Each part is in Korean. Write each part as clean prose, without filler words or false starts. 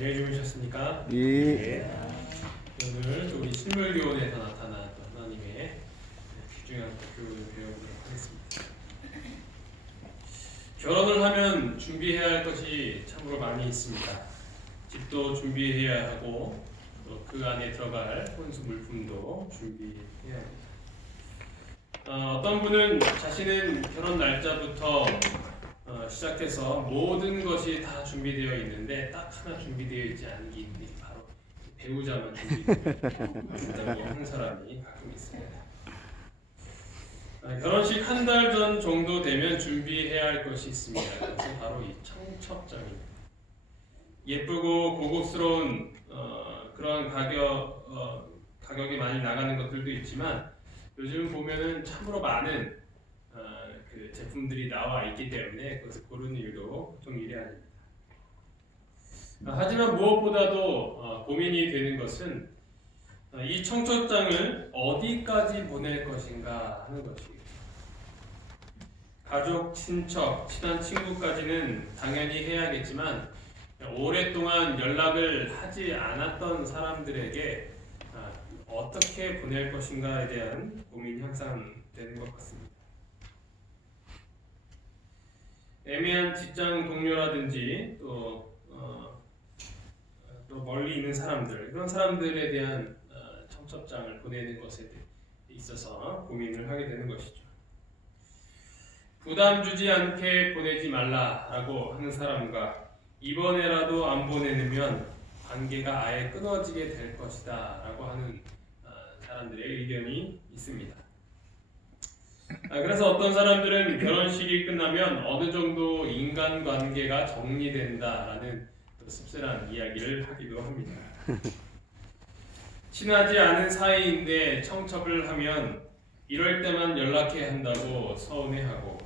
안녕히 주무셨습니까? 예. 네. 오늘 우리 실물교원에서 나타난 하나님의 귀중한 교훈을 배워보도록 하겠습니다. 결혼을 하면 준비해야 할 것이 참으로 많이 있습니다. 집도 준비해야 하고 또 그 안에 들어갈 혼수 물품도 준비해야 합니다. 어떤 분은 자신은 결혼 날짜부터 시작해서 모든 것이 다 준비되어 있는데 딱 하나 준비되어 있지 않은 게 있는데 바로 배우자만 준비된다고 하는 사람이 가끔 있습니다. 결혼식 한 달 전 정도 되면 준비해야 할 것이 있습니다. 그것은 바로 이 청첩장입니다. 예쁘고 고급스러운 그런 가격이 많이 나가는 것들도 있지만 요즘 보면은 참으로 많은 그 제품들이 나와 있기 때문에 그것을 고르는 일도 보통 일이 아닙니다. 하지만 무엇보다도 고민이 되는 것은 이 청첩장을 어디까지 보낼 것인가 하는 것이에요. 가족, 친척, 친한 친구까지는 당연히 해야겠지만 오랫동안 연락을 하지 않았던 사람들에게 어떻게 보낼 것인가에 대한 고민이 항상 되는 것 같습니다. 애매한 직장 동료라든지 또 멀리 있는 사람들, 그런 사람들에 대한 청첩장을 보내는 것에 있어서 고민을 하게 되는 것이죠. 부담 주지 않게 보내지 말라라고 하는 사람과 이번에라도 안 보내면 관계가 아예 끊어지게 될 것이다 라고 하는 사람들의 의견이 있습니다. 그래서 어떤 사람들은 결혼식이 끝나면 어느 정도 인간관계가 정리된다라는 씁쓸한 이야기를 하기도 합니다. 친하지 않은 사이인데 청첩을 하면 이럴 때만 연락해야 한다고 서운해하고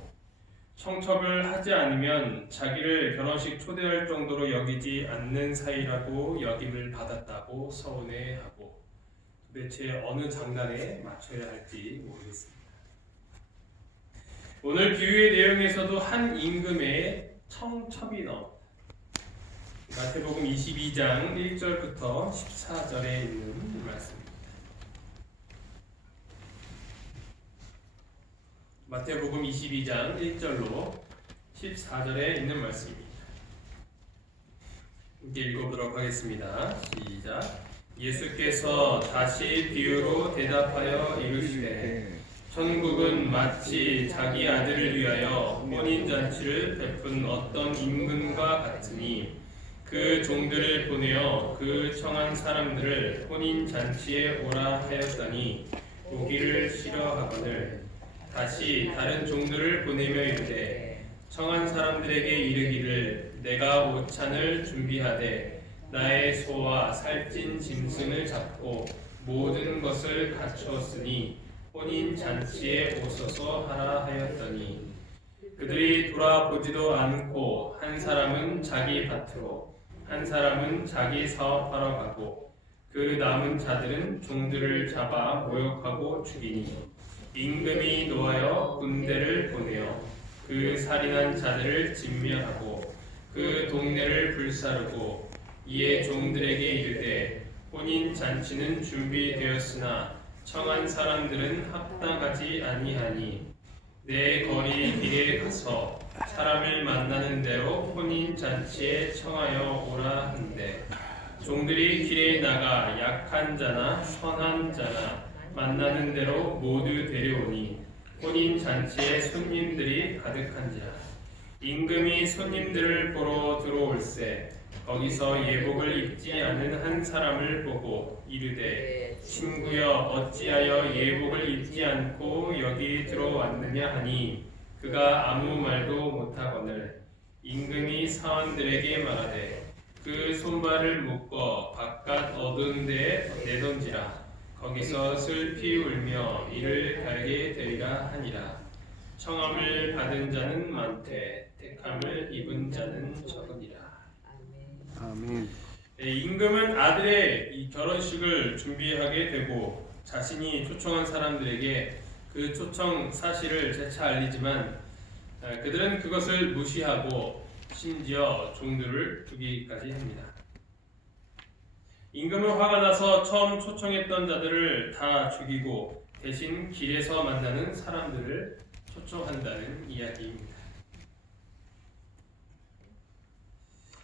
청첩을 하지 않으면 자기를 결혼식 초대할 정도로 여기지 않는 사이라고 여김을 받았다고 서운해하고 도대체 어느 장단에 맞춰야 할지 모르겠습니다. 오늘 비유의 내용에서도 한 임금의 청첩이 나옵니다. 마태복음 22장 1절부터 14절에 있는 말씀입니다. 마태복음 22장 1절로 14절에 있는 말씀입니다. 함께 읽어보도록 하겠습니다. 시작. 예수께서 다시 비유로 대답하여 이르시되 천국은 마치 자기 아들을 위하여 혼인잔치를 베푼 어떤 임금과 같으니 그 종들을 보내어 그 청한 사람들을 혼인잔치에 오라 하였더니 오기를 싫어하거늘 다시 다른 종들을 보내며 이르되 청한 사람들에게 이르기를 내가 오찬을 준비하되 나의 소와 살찐 짐승을 잡고 모든 것을 갖추었으니 혼인 잔치에 오소서 하라 하였더니 그들이 돌아보지도 않고 한 사람은 자기 밭으로 한 사람은 자기 사업하러 가고 그 남은 자들은 종들을 잡아 모욕하고 죽이니 임금이 노하여 군대를 보내어 그 살인한 자들을 진멸하고 그 동네를 불사르고 이에 종들에게 이르되 혼인 잔치는 준비되었으나 청한 사람들은 합당하지 아니하니 내 거리 길에 가서 사람을 만나는 대로 혼인 잔치에 청하여 오라 한대 종들이 길에 나가 약한 자나 선한 자나 만나는 대로 모두 데려오니 혼인 잔치에 손님들이 가득한지라 임금이 손님들을 보러 들어올세 거기서 예복을 입지 않은 한 사람을 보고 이르되 친구여 어찌하여 예복을 입지 않고 여기 들어왔느냐 하니 그가 아무 말도 못하거늘 임금이 사원들에게 말하되 그 손발을 묶어 바깥 어두운 데에 내던지라 거기서 슬피 울며 이를 갈게 되리라 하니라. 청함을 받은 자는 많되 택함을 입은 자는 적으니라. 아멘. 임금은 아들의 이 결혼식을 준비하게 되고 자신이 초청한 사람들에게 그 초청 사실을 재차 알리지만 그들은 그것을 무시하고 심지어 종들을 죽이기까지 합니다. 임금은 화가 나서 처음 초청했던 자들을 다 죽이고 대신 길에서 만나는 사람들을 초청한다는 이야기입니다.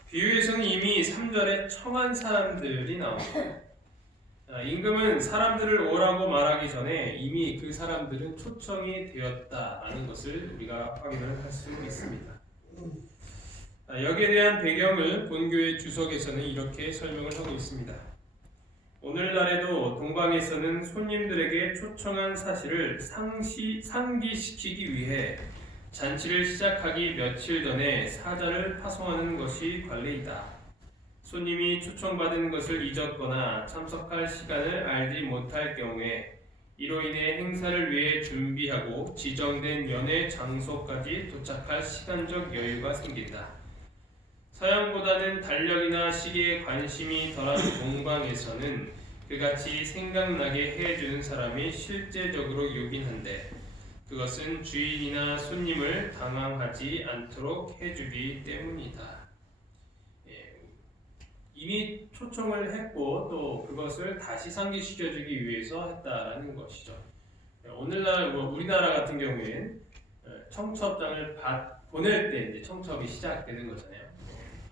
비유에서는 이미 3절에 청한 사람들이 나옵니다. 임금은 사람들을 오라고 말하기 전에 이미 그 사람들은 초청이 되었다라는 것을 우리가 확인을 할 수 있습니다. 여기에 대한 배경을 본교의 주석에서는 이렇게 설명을 하고 있습니다. 오늘날에도 동방에서는 손님들에게 초청한 사실을 상기시키기 위해 잔치를 시작하기 며칠 전에 사자를 파송하는 것이 관례이다. 손님이 초청받은 것을 잊었거나 참석할 시간을 알지 못할 경우에 이로 인해 행사를 위해 준비하고 지정된 연회 장소까지 도착할 시간적 여유가 생긴다. 서양보다는 달력이나 시계에 관심이 덜한 동방에서는 그같이 생각나게 해주는 사람이 실제적으로 요긴한데 그것은 주인이나 손님을 당황하지 않도록 해주기 때문이다. 이미 초청을 했고 또 그것을 다시 상기시켜주기 위해서 했다라는 것이죠. 오늘날 우리나라 같은 경우에는 청첩장을 보낼 때 이제 청첩이 시작되는 거잖아요.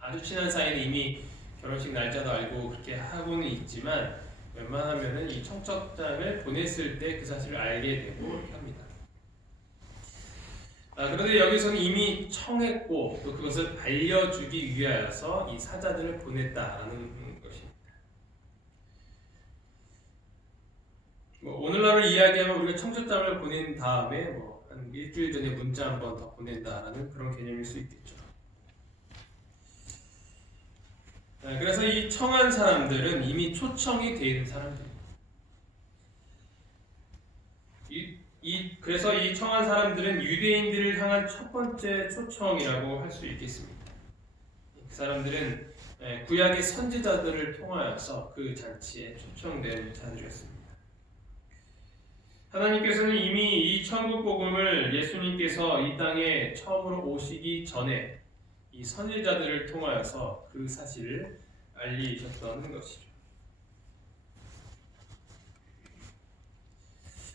아주 친한 사이는 이미 결혼식 날짜도 알고 그렇게 하고는 있지만 웬만하면은 이 청첩장을 보냈을 때 그 사실을 알게 되고 이렇게 합니다. 그런데 여기서는 이미 청했고 또 그것을 알려주기 위하여서 이 사자들을 보냈다라는 것입니다. 오늘날을 이야기하면 우리가 청첩장을 보낸 다음에 한 일주일 전에 문자 한 번 더 보낸다라는 그런 개념일 수 있겠죠. 그래서 이 청한 사람들은 이미 초청이 되어 있는 사람들입니다. 그래서 이 청한 사람들은 유대인들을 향한 첫 번째 초청이라고 할 수 있겠습니다. 그 사람들은 구약의 선지자들을 통하여서 그 잔치에 초청된 자들이었습니다. 하나님께서는 이미 이 천국 복음을 예수님께서 이 땅에 처음으로 오시기 전에 이 선지자들을 통하여서 그 사실을 알리셨던 것이죠.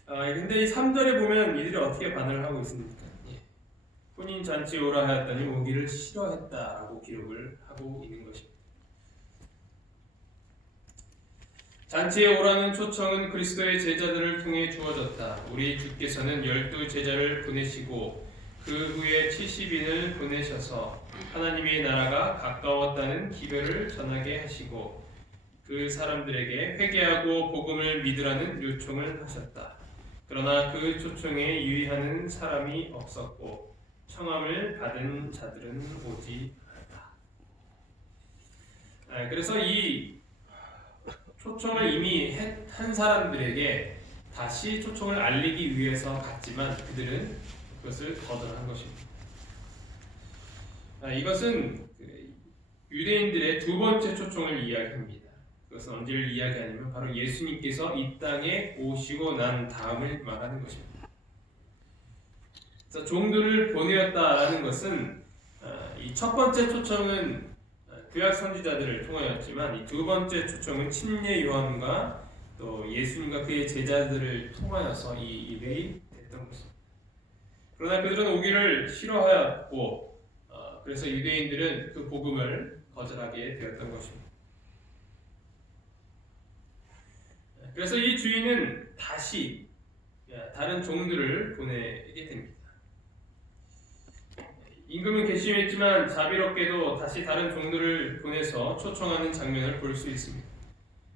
근데 이 3절에 보면 이들이 어떻게 반응을 하고 있습니까? 혼인 잔치에 오라 하였더니 오기를 싫어했다라고 기록을 하고 있는 것입니다. 잔치에 오라는 초청은 그리스도의 제자들을 통해 주어졌다. 우리 주께서는 12제자를 보내시고 그 후에 70인을 보내셔서 하나님의 나라가 가까웠다는 기별을 전하게 하시고 그 사람들에게 회개하고 복음을 믿으라는 요청을 하셨다. 그러나 그 초청에 유의하는 사람이 없었고 청함을 받은 자들은 오지 않았다. 그래서 이 초청을 이미 한 사람들에게 다시 초청을 알리기 위해서 갔지만 그들은 그것을 거절한 것입니다. 이것은 유대인들의 두 번째 초청을 이야기합니다. 그것은 언제를 이야기하냐면 바로 예수님께서 이 땅에 오시고 난 다음을 말하는 것입니다. 그래서 종들을 보내었다라는 것은 이 첫 번째 초청은 구약 선지자들을 통하였지만 이 두 번째 초청은 침례 요한과 또 예수님과 그의 제자들을 통하여서 이 일이 됐던 것입니다. 그러나 그들은 오기를 싫어하였고 그래서 유대인들은 그 복음을 거절하게 되었던 것입니다. 그래서 이 주인은 다시 다른 종들을 보내게 됩니다. 임금은 괘씸했지만 자비롭게도 다시 다른 종들을 보내서 초청하는 장면을 볼 수 있습니다.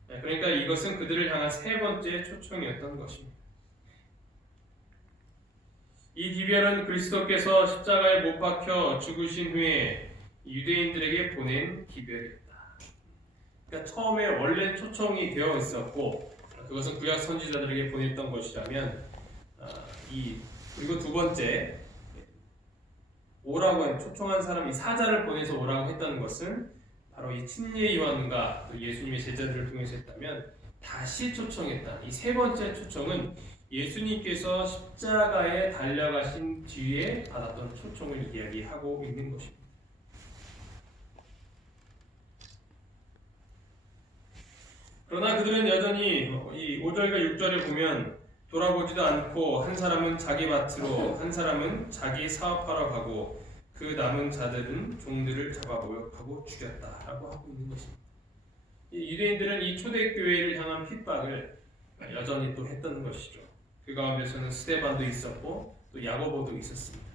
그러니까 이것은 그들을 향한 세 번째 초청이었던 것입니다. 이 기별은 그리스도께서 십자가에 못 박혀 죽으신 후에 유대인들에게 보낸 기별이었다. 그러니까 처음에 원래 초청이 되어 있었고 그것은 구약 선지자들에게 보냈던 것이라면 그리고 두 번째 오라고 초청한 사람이 사자를 보내서 오라고 했다는 것은 바로 이 침례 요한과 예수님의 제자들을 통해서 했다면 다시 초청했다. 이 세 번째 초청은 예수님께서 십자가에 달려가신 뒤에 받았던 초청을 이야기하고 있는 것입니다. 그러나 그들은 여전히 이 5절과 6절에 보면 돌아보지도 않고 한 사람은 자기 밭으로 한 사람은 자기 사업하러 가고 그 남은 자들은 종들을 잡아 모욕하고 죽였다라고 하고 있는 것입니다. 이 유대인들은 이 초대교회를 향한 핍박을 여전히 또 했던 것이죠. 그 가운데서는 스데반도 있었고 또 야고보도 있었습니다.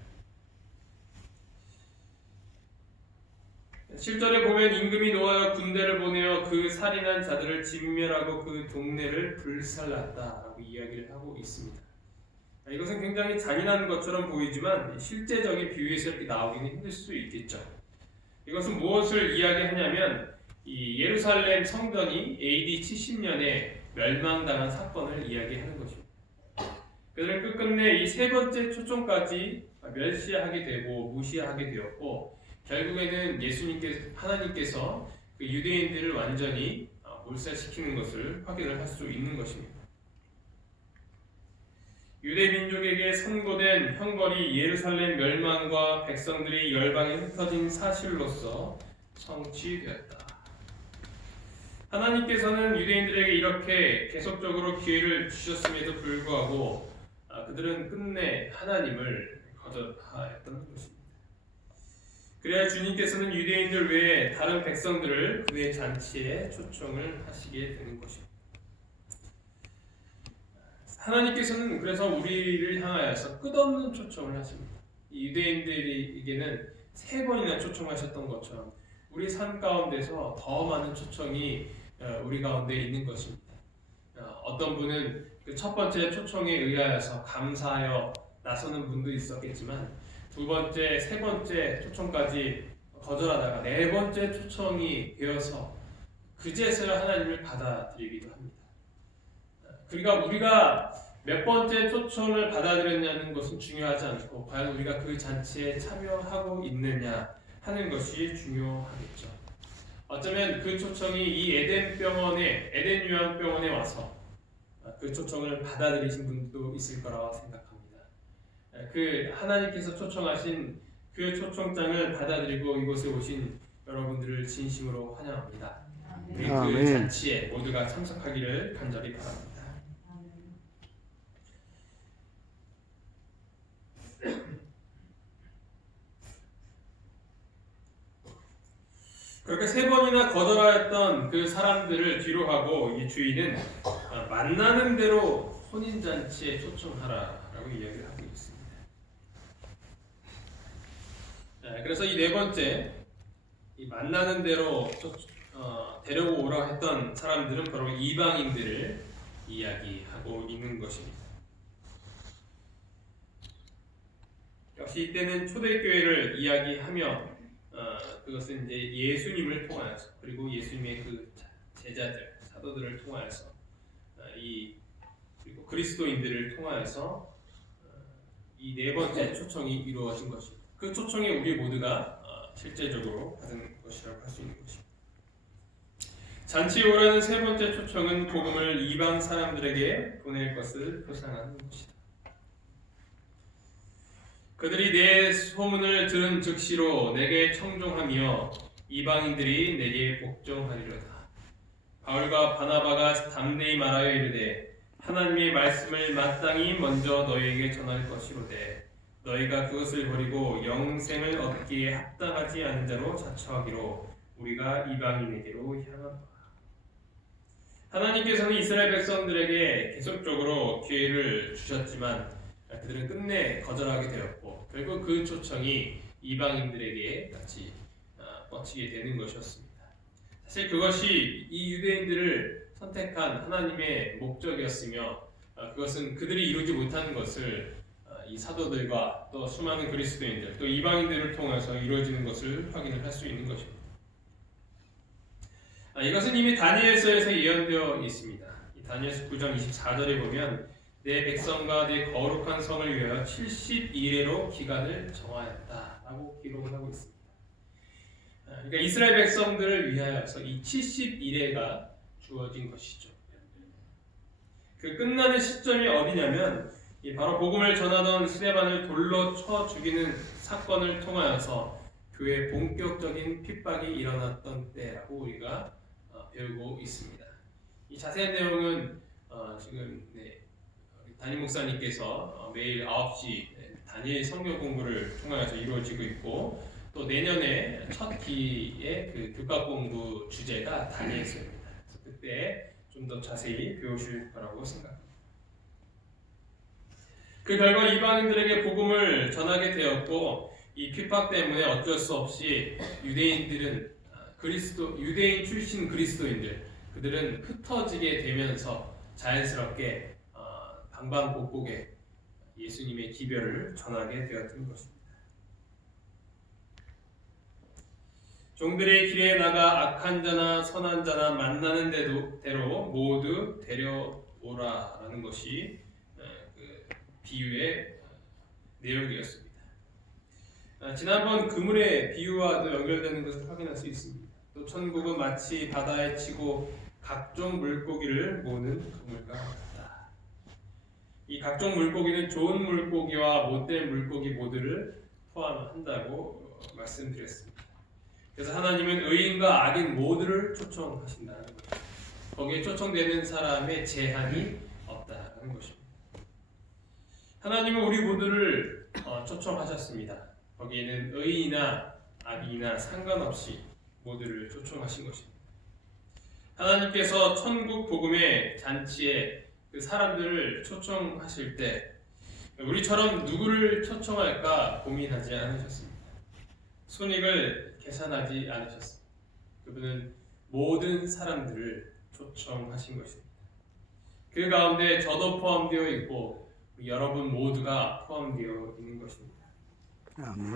7절에 보면 임금이 노하여 군대를 보내어 그 살인한 자들을 진멸하고 그 동네를 불살랐다라고 이야기를 하고 있습니다. 이것은 굉장히 잔인한 것처럼 보이지만 실제적인 비유에서 이렇게 나오기는 힘들 수 있겠죠. 이것은 무엇을 이야기하냐면 이 예루살렘 성전이 AD 70년에 멸망당한 사건을 이야기하는 것입니다. 그들은 끝끝내 이 세 번째 초청까지 멸시하게 되고 무시하게 되었고 결국에는 하나님께서 그 유대인들을 완전히 몰살시키는 것을 확인을 할 수 있는 것입니다. 유대 민족에게 선고된 형벌이 예루살렘 멸망과 백성들이 열방에 흩어진 사실로서 성취되었다. 하나님께서는 유대인들에게 이렇게 계속적으로 기회를 주셨음에도 불구하고 그들은 끝내 하나님을 거절하였던 것입니다. 그래야 주님께서는 유대인들 외에 다른 백성들을 그의 잔치에 초청을 하시게 되는 것입니다. 하나님께서는 그래서 우리를 향하여서 끝없는 초청을 하십니다. 이 유대인들에게는 3번이나 초청하셨던 것처럼 우리 삶 가운데서 더 많은 초청이 우리 가운데 있는 것입니다. 어떤 분은 그 첫 번째 초청에 의하여서 감사하여 나서는 분도 있었겠지만 두 번째, 세 번째 초청까지 거절하다가 네 번째 초청이 되어서 그제서야 하나님을 받아들이기도 합니다. 그러니까 우리가 몇 번째 초청을 받아들였냐는 것은 중요하지 않고 과연 우리가 그 잔치에 참여하고 있느냐 하는 것이 중요하겠죠. 어쩌면 그 초청이 이 에덴 요한병원에 와서 그 초청을 받아들이신 분도 있을 거라고 생각합니다. 그 하나님께서 초청하신 그 초청장을 받아들이고 이곳에 오신 여러분들을 진심으로 환영합니다. 우리 그 잔치에 모두가 참석하기를 간절히 바랍니다. 그렇게 3번이나 거절하였던 그 사람들을 뒤로하고 이 주인은 만나는 대로 혼인잔치에 초청하라라고 이야기를 하고 있습니다. 그래서 이 4번째 이 만나는 대로 데려오라 했던 사람들은 바로 이방인들을 이야기하고 있는 것입니다. 역시 이때는 초대교회를 이야기하며 그것은 이제 예수님을 통하여서 그리고 예수님의 그 제자들, 사도들을 통하여서 그리고 그리스도인들을 통하여서 이 4번째 초청이 이루어진 것입니다. 그 초청에 우리 모두가 실제적으로 받은 것이라고 할 수 있는 것입니다. 잔치에 오라는 3번째 초청은 복음을 이방 사람들에게 보낼 것을 표상하는 것이다. 그들이 내 소문을 들은 즉시로 내게 청종하며 이방인들이 내게 복종하리로다. 바울과 바나바가 담대히 말하여 이르되 하나님의 말씀을 마땅히 먼저 너희에게 전할 것이로되 너희가 그것을 버리고 영생을 얻기에 합당하지 않은 자로 자처하기로 우리가 이방인에게로 향한다. 하나님께서는 이스라엘 백성들에게 계속적으로 기회를 주셨지만 그들은 끝내 거절하게 되었고 결국 그 초청이 이방인들에게 같이 뻗치게 되는 것이었습니다. 사실 그것이 이 유대인들을 선택한 하나님의 목적이었으며 그것은 그들이 이루지 못한 것을 이 사도들과 또 수많은 그리스도인들 또 이방인들을 통해서 이루어지는 것을 확인을 할 수 있는 것입니다. 이것은 이미 다니엘서에서 예언되어 있습니다. 다니엘서 9장 24절에 보면 내 백성과 내 거룩한 성을 위하여 70일에로 기간을 정하였다라고 기록을 하고 있습니다. 그러니까 이스라엘 백성들을 위하여서 이 70일에가 주어진 것이죠. 그 끝나는 시점이 어디냐면 바로 복음을 전하던 스데반을 돌로 쳐 죽이는 사건을 통하여서 교회의 본격적인 핍박이 일어났던 때라고 우리가 배우고 있습니다. 이 자세한 내용은 지금 담임 목사님께서 매일 9시 다니엘 성경 공부를 통해서 이루어지고 있고 또 내년에 첫 기의 그 교과 공부 주제가 다니엘서입니다. 그래서 그때 좀 더 자세히 배우실 거라고 생각합니다. 그 결과 이방인들에게 복음을 전하게 되었고 이 핍박 때문에 어쩔 수 없이 유대인들은 유대인 출신 그리스도인들 그들은 흩어지게 되면서 자연스럽게 방방곡곡에 예수님의 기별을 전하게 되었던 것입니다. 종들의 길에 나가 악한 자나 선한 자나 만나는 대로 모두 데려오라라는 것이 그 비유의 내용이었습니다. 지난번 그물의 비유와도 연결되는 것을 확인할 수 있습니다. 또 천국은 마치 바다에 치고 각종 물고기를 모는 그물과 같다. 이 각종 물고기는 좋은 물고기와 못된 물고기 모두를 포함한다고 말씀드렸습니다. 그래서 하나님은 의인과 악인 모두를 초청하신다는 거죠. 거기에 초청되는 사람의 제한이 없다는 것입니다. 하나님은 우리 모두를 초청하셨습니다. 거기에는 의인이나 악인이나 상관없이 모두를 초청하신 것입니다. 하나님께서 천국 복음의 잔치에 그 사람들을 초청하실 때 우리처럼 누구를 초청할까 고민하지 않으셨습니다. 손익을 계산하지 않으셨습니다. 그분은 모든 사람들을 초청하신 것입니다. 그 가운데 저도 포함되어 있고 여러분 모두가 포함되어 있는 것입니다.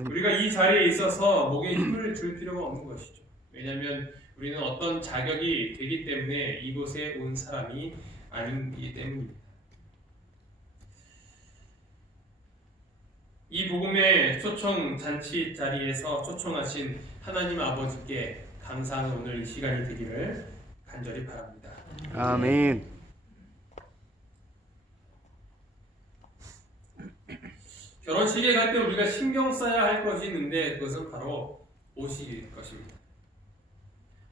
우리가 이 자리에 있어서 목에 힘을 줄 필요가 없는 것이죠. 왜냐하면 우리는 어떤 자격이 되기 때문에 이곳에 온 사람이 아니기 때문입니다. 이 복음의 초청 잔치 자리에서 초청하신 하나님 아버지께 감사하는 오늘 이 시간이 되기를 간절히 바랍니다. 아멘. 결혼식에 갈 때 우리가 신경 써야 할 것이 있는데 그것은 바로 옷일 것입니다.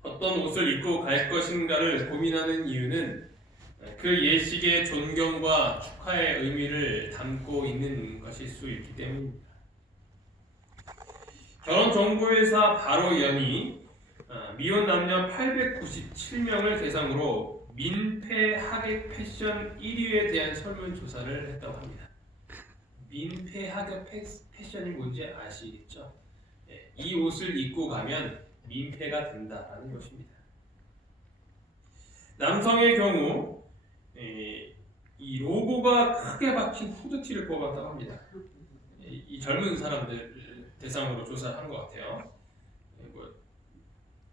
어떤 옷을 입고 갈 것인가를 고민하는 이유는 그 예식의 존경과 축하의 의미를 담고 있는 것일 수 있기 때문입니다. 결혼정보회사 바로 연이 미혼 남녀 897명을 대상으로 민폐 하객 패션 1위에 대한 설문조사를 했다고 합니다. 민폐 하객 패션이 뭔지 아시겠죠? 이 옷을 입고 가면 민폐가 된다라는 것입니다. 남성의 경우 이 로고가 크게 박힌 후드티를 뽑았다고 합니다. 이 젊은 사람들 대상으로 조사를 한 것 같아요.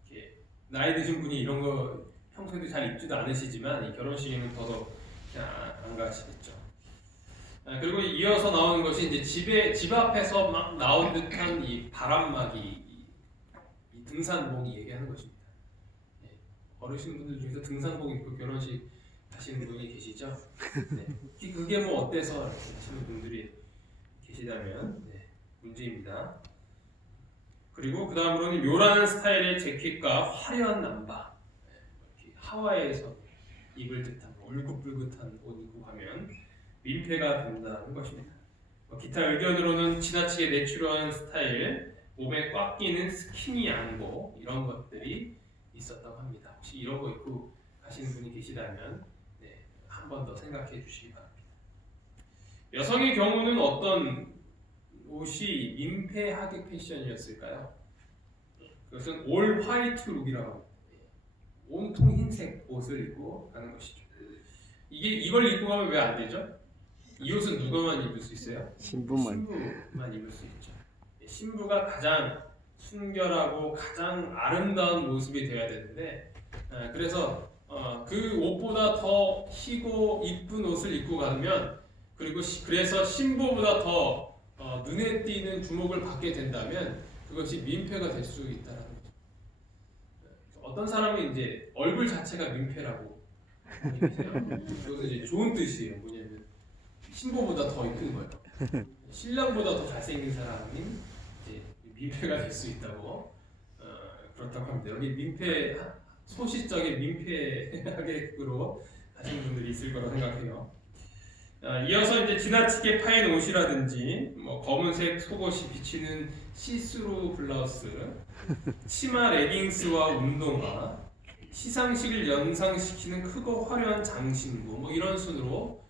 이렇게 나이 드신 분이 이런 거 평소에도 잘 입지도 않으시지만 이 결혼식에는 더더욱 안 가시겠죠. 그리고 이어서 나오는 것이 이제 집 앞에서 막 나온 듯한 이 바람막이, 이 등산복이 얘기하는 것입니다. 어르신분들 중에서 등산복 입고 결혼식 하시는 분이 계시죠? 네. 그게 뭐 어때서 이렇게 하시는 분들이 계시다면 문제입니다. 그리고 그 다음으로는 묘라는 스타일의 재킷과 화려한 남바, 이렇게 하와이에서 입을 듯한 울긋불긋한 옷 입고 가면 민폐가 된다는 것입니다. 기타 의견으로는 지나치게 내추럴한 스타일, 몸에 꽉 끼는 스키니 양복 이런 것들이 있었다고 합니다. 혹시 이런 거 입고 가시는 분이 계시다면 한 번 더 생각해 주시기 바랍니다. 여성의 경우는 어떤 옷이 민폐 하객 패션이었을까요? 그것은 올 화이트 룩이라고 합니다. 온통 흰색 옷을 입고 가는 것이죠. 이걸 입고 가면 왜 안 되죠? 이 옷은 누가만 입을 수 있어요? 신부만 입을 수 있죠. 신부가 가장 순결하고 가장 아름다운 모습이 되어야 되는데 그래서 그 옷보다 더 희고 이쁜 옷을 입고 가면 그래서 신부보다 더 눈에 띄는 주목을 받게 된다면 그것이 민폐가 될 수 있다는 거죠. 어떤 사람은 이제 얼굴 자체가 민폐라고 얘기해요. 그것은 이제 좋은 뜻이에요. 뭐냐면 신부보다 더 이쁜 거예요. 신랑보다 더 잘생긴 사람이 이제 민폐가 될 수 있다고 그렇다고 합니다. 여기 민폐 소시적인 민폐하게로 하신 분들이 있을 거라고 생각해요. 이어서 이제 지나치게 파인 옷이라든지 뭐 검은색 속옷이 비치는 시스루 블라우스, 치마 레깅스와 운동화, 시상식을 연상시키는 크고 화려한 장신구 뭐 이런 순으로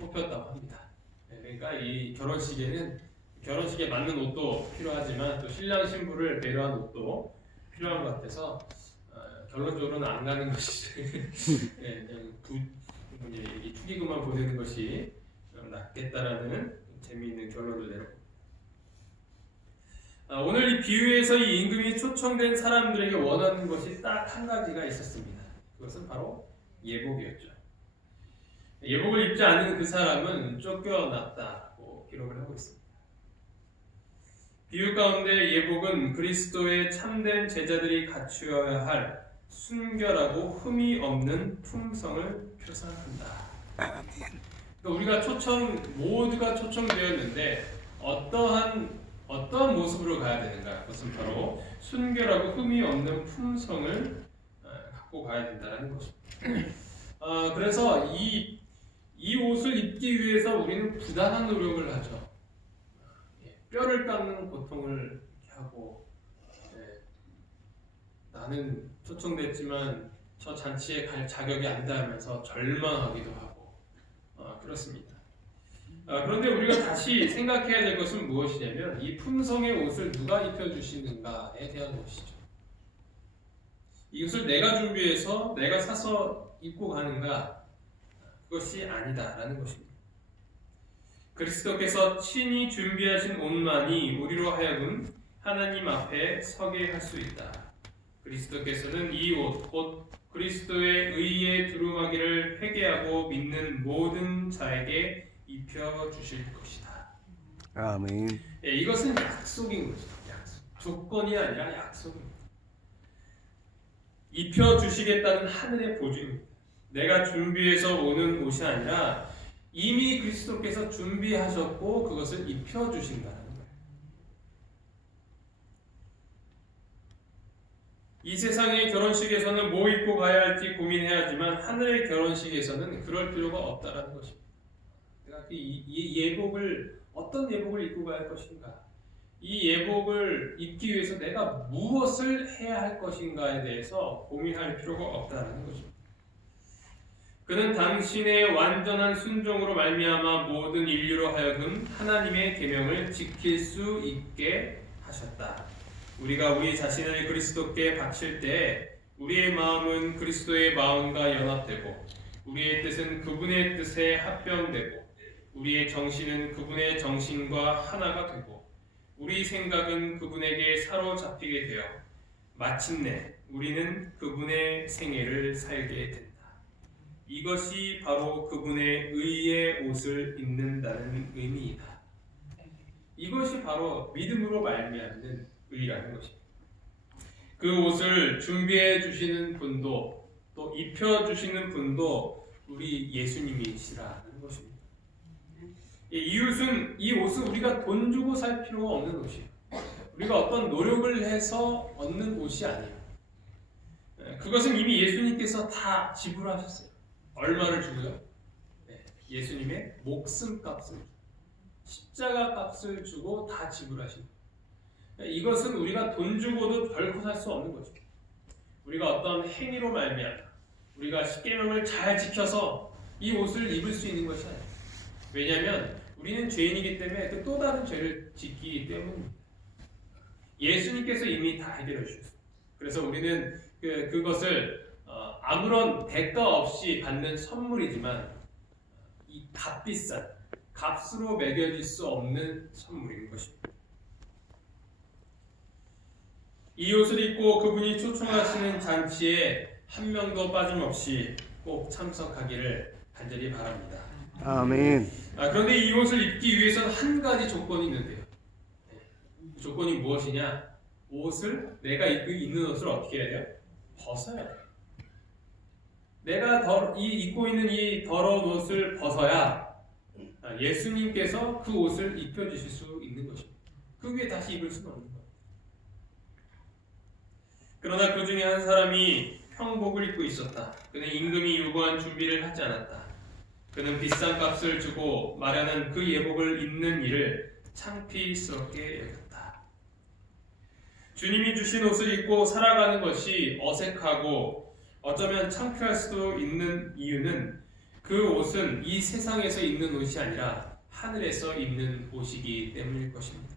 뽑혔다고 합니다. 그러니까 이 결혼식에 맞는 옷도 필요하지만 또 신랑 신부를 배려한 옷도 필요한 것 같아서 결론적으로는 안 가는 것이 그냥 이 축의금만 보내는 것이 낫겠다라는 재미있는 결론을 내놓고 오늘 이 비유에서 이 임금이 초청된 사람들에게 원하는 것이 딱 한 가지가 있었습니다. 그것은 바로 예복이었죠. 예복을 입지 않은 그 사람은 쫓겨났다고 기록을 하고 있습니다. 비유 가운데 예복은 그리스도의 참된 제자들이 갖추어야 할 순결하고 흠이 없는 품성을 표상한다. 그러니까 우리가 모두가 초청되었는데 어떠한 모습으로 가야 되는가? 그것은 바로 순결하고 흠이 없는 품성을 갖고 가야 된다는 것입니다. 그래서 이 옷을 입기 위해서 우리는 부단한 노력을 하죠. 뼈를 깎는 고통을 하고 나는 초청됐지만 저 잔치에 갈 자격이 안 되면서 절망하기도 하고 그렇습니다. 그런데 우리가 다시 생각해야 될 것은 무엇이냐면 이 품성의 옷을 누가 입혀주시는가에 대한 것이죠. 이것을 내가 준비해서 내가 사서 입고 가는가? 그것이 아니다라는 것입니다. 그리스도께서 친히 준비하신 옷만이 우리로 하여금 하나님 앞에 서게 할 수 있다. 그리스도께서는 이 옷, 곧 그리스도의 의의 두루마기를 회개하고 믿는 모든 자에게 입혀주실 것이다. 아멘. 이것은 약속인 거죠. 약속. 조건이 아니라 약속입니다. 입혀주시겠다는 하늘의 보증입니다. 내가 준비해서 오는 옷이 아니라 이미 그리스도께서 준비하셨고 그것을 입혀주신다는 거예요. 이 세상의 결혼식에서는 뭐 입고 가야 할지 고민해야 하지만 하늘의 결혼식에서는 그럴 필요가 없다는 것입니다. 내가 이 예복을 어떤 예복을 입고 가야 할 것인가? 이 예복을 입기 위해서 내가 무엇을 해야 할 것인가에 대해서 고민할 필요가 없다는 것입니다. 그는 당신의 완전한 순종으로 말미암아 모든 인류로 하여금 하나님의 계명을 지킬 수 있게 하셨다. 우리가 우리 자신을 그리스도께 바칠 때 우리의 마음은 그리스도의 마음과 연합되고 우리의 뜻은 그분의 뜻에 합병되고 우리의 정신은 그분의 정신과 하나가 되고 우리 생각은 그분에게 사로잡히게 되어 마침내 우리는 그분의 생애를 살게 된다. 이것이 바로 그분의 의의 옷을 입는다는 의미이다. 이것이 바로 믿음으로 말미암는 의라는 것입니다. 그 옷을 준비해 주시는 분도 또 입혀 주시는 분도 우리 예수님이시라는 것입니다. 이 옷은 우리가 돈 주고 살 필요가 없는 옷이에요. 우리가 어떤 노력을 해서 얻는 옷이 아니에요. 그것은 이미 예수님께서 다 지불하셨어요. 얼마를 주고요? 예수님의 목숨값을, 십자가 값을 주고 다 지불하신 거예요. 이것은 우리가 돈 주고도 결코 살 수 없는 거죠. 우리가 어떤 행위로 말미암아 우리가 십계명을 잘 지켜서 이 옷을 입을 수 있는 것이 아니에요. 왜냐하면 우리는 죄인이기 때문에 또 다른 죄를 짓기 때문입니다. 예수님께서 이미 다 해결해 주셨어요. 그래서 우리는 그것을 아무런 대가 없이 받는 선물이지만 이 값비싼, 값으로 매겨질 수 없는 선물인 것입니다. 이 옷을 입고 그분이 초청하시는 잔치에 한 명도 빠짐없이 꼭 참석하기를 간절히 바랍니다. 아멘. 그런데 이 옷을 입기 위해서는 한 가지 조건이 있는데요. 그 조건이 무엇이냐? 내가 입는 옷을 어떻게 해야 돼요? 벗어야 돼요. 내가 입고 있는 이 더러운 옷을 벗어야 예수님께서 그 옷을 입혀주실 수 있는 것입니다. 그 위에 다시 입을 수는 없는 거예요. 그러나 그 중에 한 사람이 형복을 입고 있었다. 그는 임금이 요구한 준비를 하지 않았다. 그는 비싼 값을 주고 마련한 그 예복을 입는 일을 창피스럽게 여겼다. 주님이 주신 옷을 입고 살아가는 것이 어색하고 어쩌면 창피할 수도 있는 이유는 그 옷은 이 세상에서 입는 옷이 아니라 하늘에서 입는 옷이기 때문일 것입니다.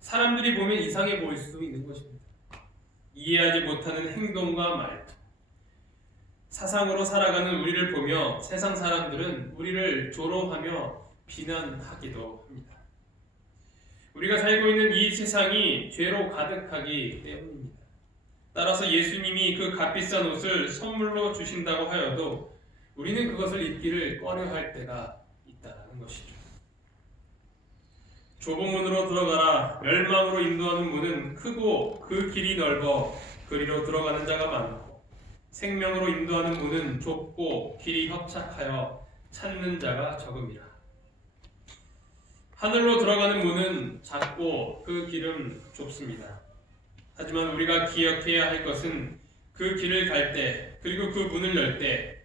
사람들이 보면 이상해 보일 수도 있는 것입니다. 이해하지 못하는 행동과 말투, 사상으로 살아가는 우리를 보며 세상 사람들은 우리를 조롱하며 비난하기도 합니다. 우리가 살고 있는 이 세상이 죄로 가득하기 때문입니다. 따라서 예수님이 그 값비싼 옷을 선물로 주신다고 하여도 우리는 그것을 입기를 꺼려할 때가 있다는 것이죠. 좁은 문으로 들어가라. 멸망으로 인도하는 문은 크고 그 길이 넓어 그리로 들어가는 자가 많고 생명으로 인도하는 문은 좁고 길이 협착하여 찾는 자가 적음이라. 하늘로 들어가는 문은 작고 그 길은 좁습니다. 하지만 우리가 기억해야 할 것은 그 길을 갈 때 그리고 그 문을 열 때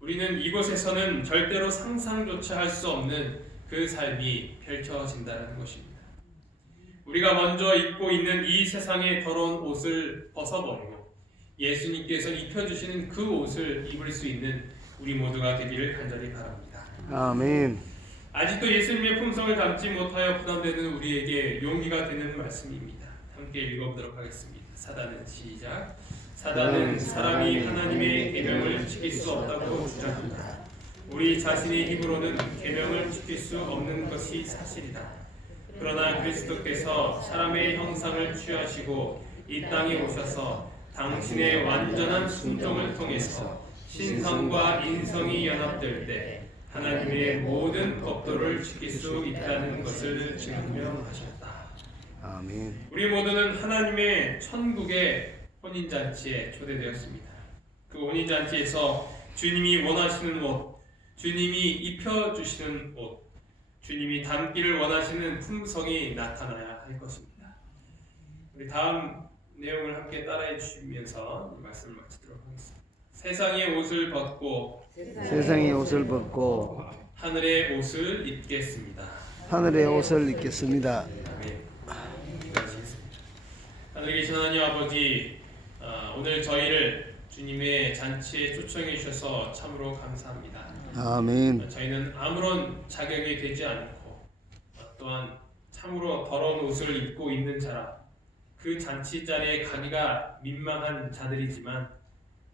우리는 이곳에서는 절대로 상상조차 할 수 없는 그 삶이 펼쳐진다는 것입니다. 우리가 먼저 입고 있는 이 세상의 더러운 옷을 벗어버리고 예수님께서 입혀주시는 그 옷을 입을 수 있는 우리 모두가 되기를 간절히 바랍니다. 아멘. 아직도 예수님의 품성을 담지 못하여 부담되는 우리에게 용기가 되는 말씀입니다. 함께 읽어보도록 하겠습니다. 사단은 시작. 사단은 사람이 하나님의 계명을 지킬 수 없다고 주장합니다. 우리 자신의 힘으로는 계명을 지킬 수 없는 것이 사실이다. 그러나 그리스도께서 사람의 형상을 취하시고 이 땅에 오셔서 당신의 완전한 순종을 통해서 신성과 인성이 연합될 때 하나님의 모든 법도를 지킬 수 있다는 것을 증명하셨다. 아멘. 우리 모두는 하나님의 천국의 혼인잔치에 초대되었습니다. 그 혼인잔치에서 주님이 원하시는 옷, 주님이 입혀주시는 옷, 주님이 담기를 원하시는 품성이 나타나야 할 것입니다. 우리 다음 내용을 함께 따라해 주시면서 이 말씀을 마치도록 하겠습니다. 세상의 옷을 벗고 세상의 옷을 벗고 하늘의 옷을 입겠습니다. 하늘의 옷을 입겠습니다. 아멘. 기도하시겠습니다. 하늘에 계신 하나님 아버지, 오늘 저희를 주님의 잔치에 초청해 주셔서 참으로 감사합니다. 아멘. 저희는 아무런 자격이 되지 않고 또한 참으로 더러운 옷을 입고 있는 자라 그 잔치 자리에 가기가 민망한 자들이지만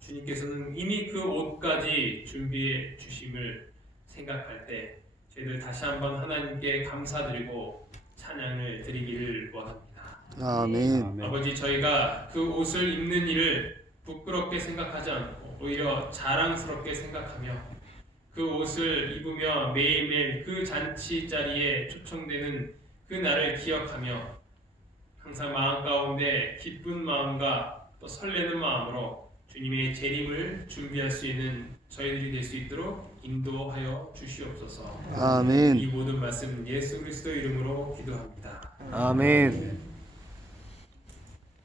주님께서는 이미 그 옷까지 준비해 주심을 생각할 때 저희들 다시 한번 하나님께 감사드리고 찬양을 드리기를 원합니다. 아멘. 아버지, 저희가 그 옷을 입는 일을 부끄럽게 생각하지 않고 오히려 자랑스럽게 생각하며 그 옷을 입으며 매일매일 그 잔치 자리에 초청되는 그 날을 기억하며 항상 마음 가운데 기쁜 마음과 또 설레는 마음으로 주님의 재림을 준비할 수 있는 저희들이 될 수 있도록 인도하여 주시옵소서. 아멘. 이 모든 말씀 예수 그리스도 이름으로 기도합니다. 아멘.